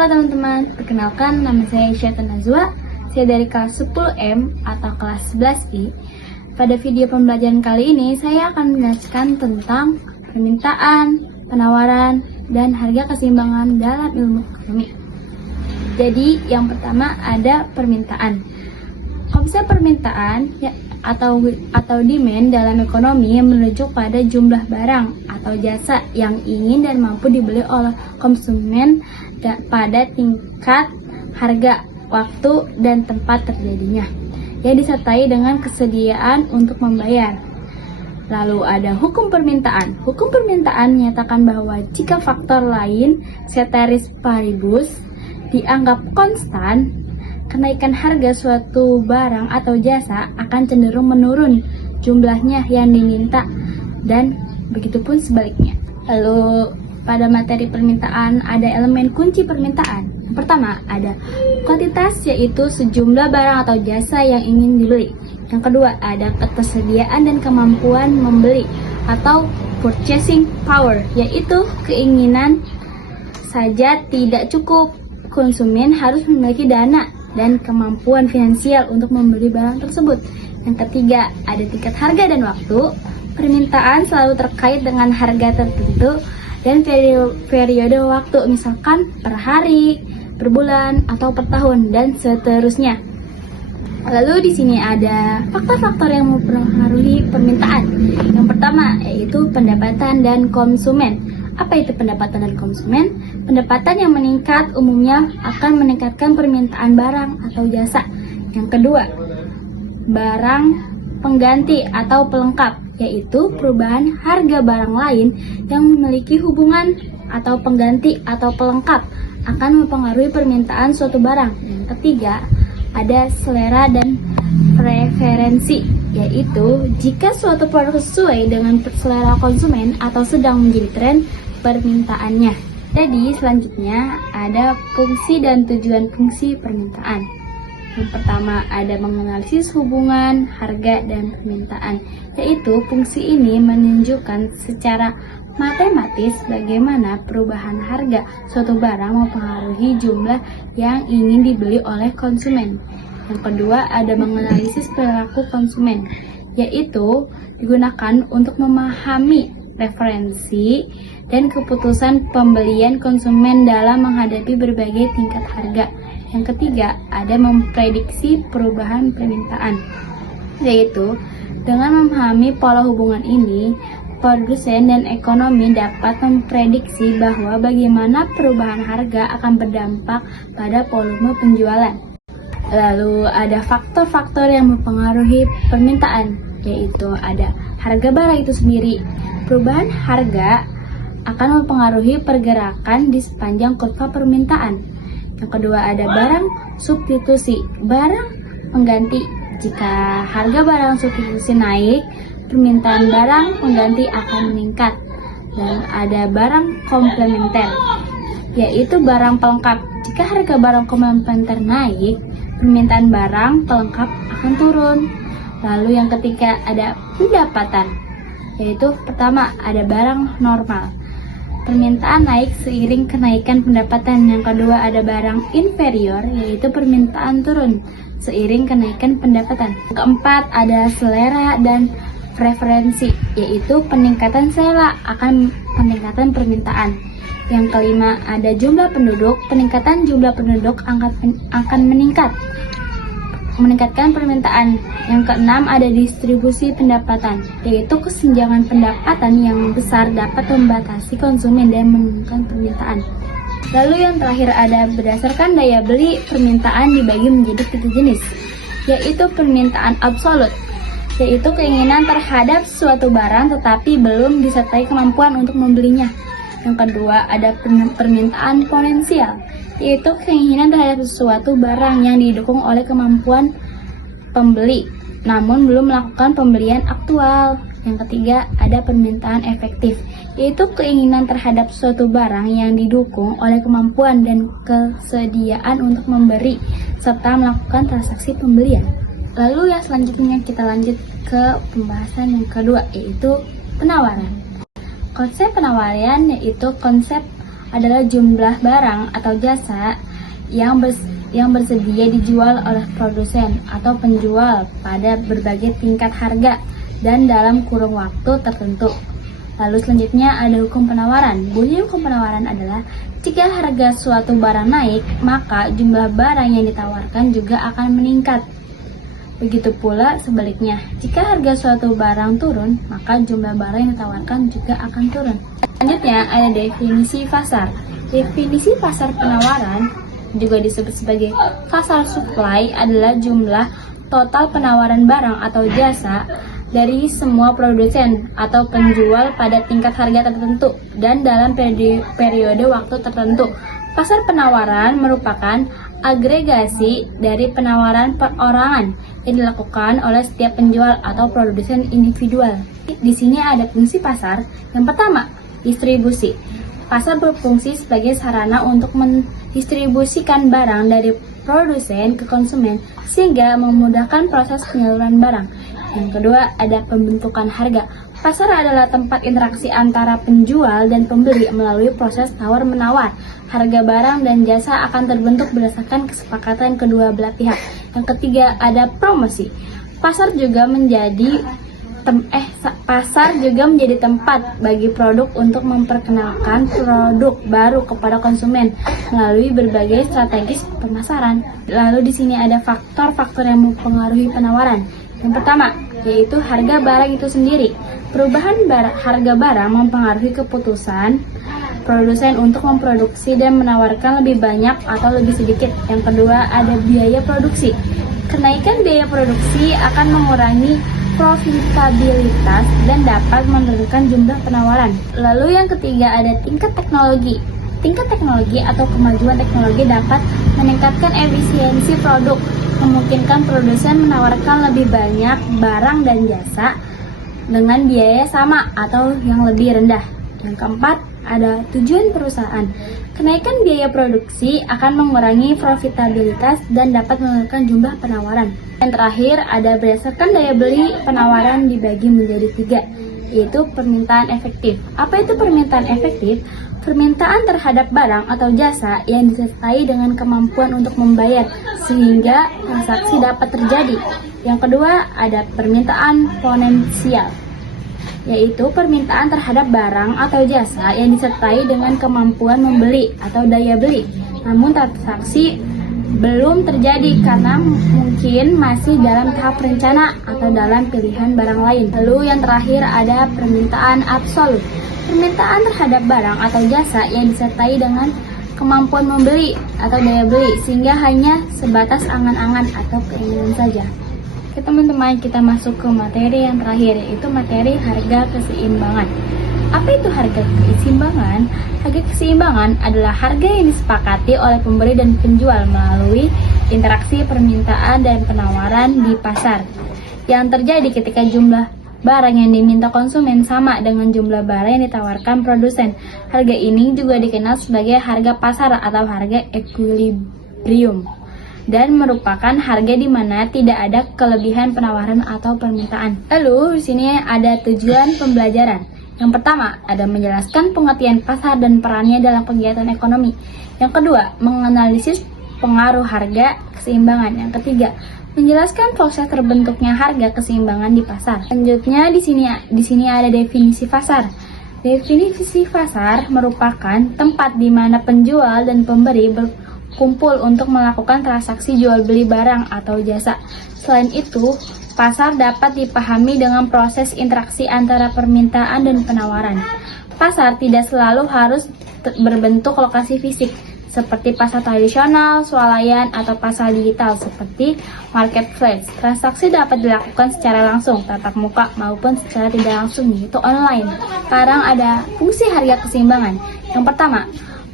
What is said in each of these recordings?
Halo teman-teman, perkenalkan nama saya Syaitan Nazwa. Saya dari kelas 10M atau kelas 11I. Pada video pembelajaran kali ini, saya akan menjelaskan tentang permintaan, penawaran, dan harga keseimbangan dalam ilmu ekonomi. Jadi, yang pertama ada permintaan. Konsep permintaan atau demand dalam ekonomi merujuk pada jumlah barang atau jasa yang ingin dan mampu dibeli oleh konsumen pada tingkat harga, waktu, dan tempat terjadinya, yang disertai dengan kesediaan untuk membayar. Lalu ada hukum permintaan. Hukum permintaan menyatakan bahwa jika faktor lain ceteris paribus dianggap konstan, kenaikan harga suatu barang atau jasa akan cenderung menurun jumlahnya yang diminta, dan begitupun sebaliknya. Lalu pada materi permintaan ada elemen kunci permintaan. Yang pertama ada kuantitas, yaitu sejumlah barang atau jasa yang ingin dibeli. Yang kedua ada ketersediaan dan kemampuan membeli atau purchasing power, yaitu keinginan saja tidak cukup. Konsumen harus memiliki dana dan kemampuan finansial untuk membeli barang tersebut. Yang ketiga, ada tingkat harga dan waktu. Permintaan selalu terkait dengan harga tertentu dan periode waktu, misalkan per hari, per bulan, atau per tahun, dan seterusnya. Lalu di sini ada faktor-faktor yang mempengaruhi permintaan. Yang pertama yaitu pendapatan dan konsumen. Apa itu pendapatan dan konsumen? Pendapatan yang meningkat umumnya akan meningkatkan permintaan barang atau jasa. Yang kedua, barang pengganti atau pelengkap, yaitu perubahan harga barang lain yang memiliki hubungan atau pengganti atau pelengkap akan mempengaruhi permintaan suatu barang. Yang ketiga, ada selera dan preferensi, yaitu jika suatu produk sesuai dengan selera konsumen atau sedang menjadi tren, permintaannya. Jadi selanjutnya ada fungsi dan tujuan fungsi permintaan. Yang pertama ada menganalisis hubungan harga dan permintaan, yaitu fungsi ini menunjukkan secara matematis bagaimana perubahan harga suatu barang mempengaruhi jumlah yang ingin dibeli oleh konsumen. Yang kedua ada menganalisis perilaku konsumen, yaitu digunakan untuk memahami referensi dan keputusan pembelian konsumen dalam menghadapi berbagai tingkat harga. Yang ketiga, ada memprediksi perubahan permintaan, yaitu dengan memahami pola hubungan ini, produsen dan ekonomi dapat memprediksi bahwa bagaimana perubahan harga akan berdampak pada volume penjualan. Lalu ada faktor-faktor yang mempengaruhi permintaan, yaitu ada harga barang itu sendiri. Perubahan harga akan mempengaruhi pergerakan di sepanjang kurva permintaan. Yang kedua ada barang substitusi, barang pengganti. Jika harga barang substitusi naik, permintaan barang pengganti akan meningkat. Dan ada barang komplementer, yaitu barang pelengkap. Jika harga barang komplementer naik, permintaan barang pelengkap akan turun. Lalu yang ketiga ada pendapatan, yaitu pertama ada barang normal. Permintaan naik seiring kenaikan pendapatan. Yang kedua ada barang inferior, yaitu permintaan turun seiring kenaikan pendapatan. Yang keempat ada selera dan preferensi, yaitu peningkatan selera akan peningkatan permintaan. Yang kelima ada jumlah penduduk. Peningkatan jumlah penduduk akan meningkatkan permintaan. Yang keenam ada distribusi pendapatan, yaitu kesenjangan pendapatan yang besar dapat membatasi konsumen dan menurunkan permintaan. Lalu yang terakhir ada berdasarkan daya beli, permintaan dibagi menjadi 3 jenis, yaitu permintaan absolut, yaitu keinginan terhadap suatu barang tetapi belum disertai kemampuan untuk membelinya. Yang kedua ada permintaan potensial, yaitu keinginan terhadap sesuatu barang yang didukung oleh kemampuan pembeli, namun belum melakukan pembelian aktual. Yang ketiga ada permintaan efektif, yaitu keinginan terhadap suatu barang yang didukung oleh kemampuan dan kesediaan untuk memberi serta melakukan transaksi pembelian. Lalu yang selanjutnya kita lanjut ke pembahasan yang kedua, yaitu penawaran. Konsep penawaran yaitu konsep adalah jumlah barang atau jasa yang bersedia dijual oleh produsen atau penjual pada berbagai tingkat harga dan dalam kurun waktu tertentu. Lalu selanjutnya ada hukum penawaran. Bunyi hukum penawaran adalah jika harga suatu barang naik, maka jumlah barang yang ditawarkan juga akan meningkat. Begitu pula sebaliknya, jika harga suatu barang turun, maka jumlah barang yang ditawarkan juga akan turun. Selanjutnya ada definisi pasar. Definisi pasar penawaran juga disebut sebagai pasar supply adalah jumlah total penawaran barang atau jasa dari semua produsen atau penjual pada tingkat harga tertentu dan dalam periode waktu tertentu. Pasar penawaran merupakan agregasi dari penawaran perorangan yang dilakukan oleh setiap penjual atau produsen individual. Di sini ada fungsi pasar. Yang pertama, distribusi. Pasar berfungsi sebagai sarana untuk mendistribusikan barang dari produsen ke konsumen sehingga memudahkan proses penyaluran barang. Yang kedua, ada pembentukan harga. Pasar adalah tempat interaksi antara penjual dan pembeli melalui proses tawar-menawar. Harga barang dan jasa akan terbentuk berdasarkan kesepakatan kedua belah pihak. Yang ketiga, ada promosi. Pasar juga menjadi tempat bagi produk untuk memperkenalkan produk baru kepada konsumen melalui berbagai strategi pemasaran. Lalu di sini ada faktor-faktor yang mempengaruhi penawaran. Yang pertama, yaitu harga barang itu sendiri. Perubahan harga barang mempengaruhi keputusan produsen untuk memproduksi dan menawarkan lebih banyak atau lebih sedikit. Yang kedua, ada biaya produksi. Kenaikan biaya produksi akan mengurangi profitabilitas dan dapat menurunkan jumlah penawaran. Lalu yang ketiga ada tingkat teknologi. Tingkat teknologi atau kemajuan teknologi dapat meningkatkan efisiensi produk, memungkinkan produsen menawarkan lebih banyak barang dan jasa dengan biaya sama atau yang lebih rendah. Yang keempat, ada tujuan perusahaan. Kenaikan biaya produksi akan mengurangi profitabilitas dan dapat menurunkan jumlah penawaran. Yang terakhir, ada berdasarkan daya beli, penawaran dibagi menjadi 3, yaitu permintaan efektif. Apa itu permintaan efektif? Permintaan terhadap barang atau jasa yang disertai dengan kemampuan untuk membayar sehingga transaksi dapat terjadi. Yang kedua, ada permintaan potensial, yaitu permintaan terhadap barang atau jasa yang disertai dengan kemampuan membeli atau daya beli, namun transaksi belum terjadi karena mungkin masih dalam tahap rencana atau dalam pilihan barang lain. Lalu yang terakhir ada permintaan absolut. Permintaan terhadap barang atau jasa yang disertai dengan kemampuan membeli atau daya beli sehingga hanya sebatas angan-angan atau keinginan saja. Oke teman-teman, kita masuk ke materi yang terakhir, yaitu materi harga keseimbangan. Apa itu harga keseimbangan? Harga keseimbangan adalah harga yang disepakati oleh pembeli dan penjual melalui interaksi permintaan dan penawaran di pasar yang terjadi ketika jumlah barang yang diminta konsumen sama dengan jumlah barang yang ditawarkan produsen. Harga ini juga dikenal sebagai harga pasar atau harga equilibrium dan merupakan harga di mana tidak ada kelebihan penawaran atau permintaan. Lalu di sini ada tujuan pembelajaran. Yang pertama, ada menjelaskan pengertian pasar dan perannya dalam kegiatan ekonomi. Yang kedua, menganalisis pengaruh harga keseimbangan. Yang ketiga, menjelaskan proses terbentuknya harga keseimbangan di pasar. Selanjutnya di sini ada definisi pasar. Definisi pasar merupakan tempat di mana penjual dan pembeli berkumpul untuk melakukan transaksi jual beli barang atau jasa. Selain itu, pasar dapat dipahami dengan proses interaksi antara permintaan dan penawaran. Pasar tidak selalu harus berbentuk lokasi fisik, seperti pasar tradisional, swalayan, atau pasar digital seperti marketplace. Transaksi dapat dilakukan secara langsung, tatap muka, maupun secara tidak langsung, yaitu online. Sekarang ada fungsi harga keseimbangan. Yang pertama,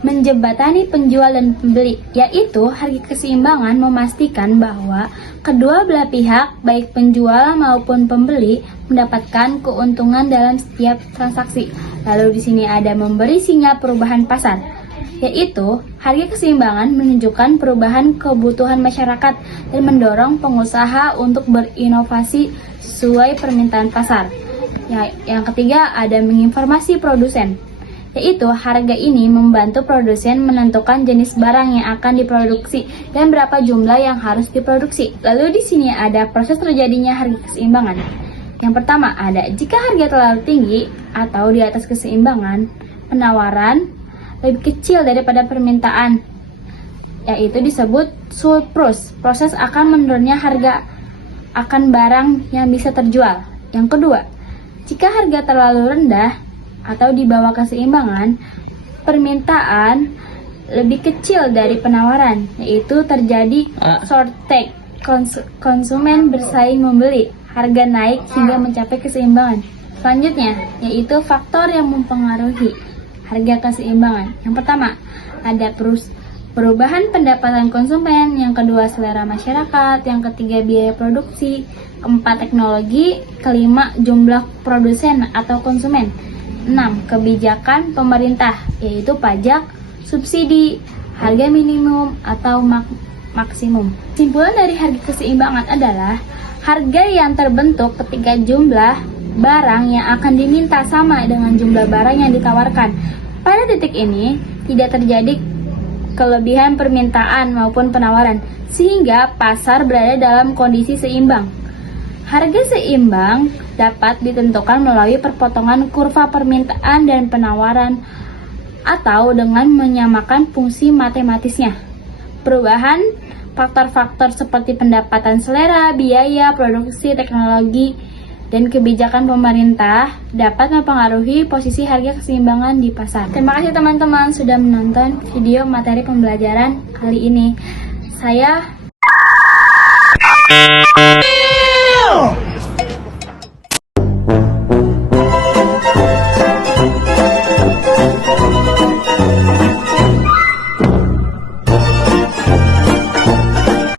menjembatani penjual dan pembeli, yaitu harga keseimbangan memastikan bahwa kedua belah pihak, baik penjual maupun pembeli, mendapatkan keuntungan dalam setiap transaksi. Lalu di sini ada memberi sinyal perubahan pasar, yaitu harga keseimbangan menunjukkan perubahan kebutuhan masyarakat dan mendorong pengusaha untuk berinovasi sesuai permintaan pasar. Yang ketiga ada menginformasi produsen, yaitu harga ini membantu produsen menentukan jenis barang yang akan diproduksi dan berapa jumlah yang harus diproduksi. Lalu di sini ada proses terjadinya harga keseimbangan. Yang pertama ada jika harga terlalu tinggi atau di atas keseimbangan, penawaran lebih kecil daripada permintaan, yaitu disebut surplus. Proses akan menurunnya harga akan barang yang bisa terjual. Yang kedua, jika harga terlalu rendah atau di bawah keseimbangan, permintaan lebih kecil dari penawaran, yaitu terjadi shortage. Konsumen bersaing membeli, harga naik hingga mencapai keseimbangan. Selanjutnya, yaitu faktor yang mempengaruhi harga keseimbangan. Yang pertama, ada perubahan pendapatan konsumen, yang kedua selera masyarakat, yang ketiga biaya produksi, keempat teknologi, kelima jumlah produsen atau konsumen, 6 kebijakan pemerintah, yaitu pajak, subsidi, harga minimum atau maksimum. Kesimpulan dari harga keseimbangan adalah harga yang terbentuk ketika jumlah barang yang akan diminta sama dengan jumlah barang yang ditawarkan. Pada titik ini tidak terjadi kelebihan permintaan maupun penawaran, sehingga pasar berada dalam kondisi seimbang. Harga seimbang dapat ditentukan melalui perpotongan kurva permintaan dan penawaran atau dengan menyamakan fungsi matematisnya. Perubahan faktor-faktor seperti pendapatan selera, biaya, produksi, teknologi, dan kebijakan pemerintah dapat mempengaruhi posisi harga keseimbangan di pasar. Terima kasih teman-teman sudah menonton video materi pembelajaran kali ini. Saya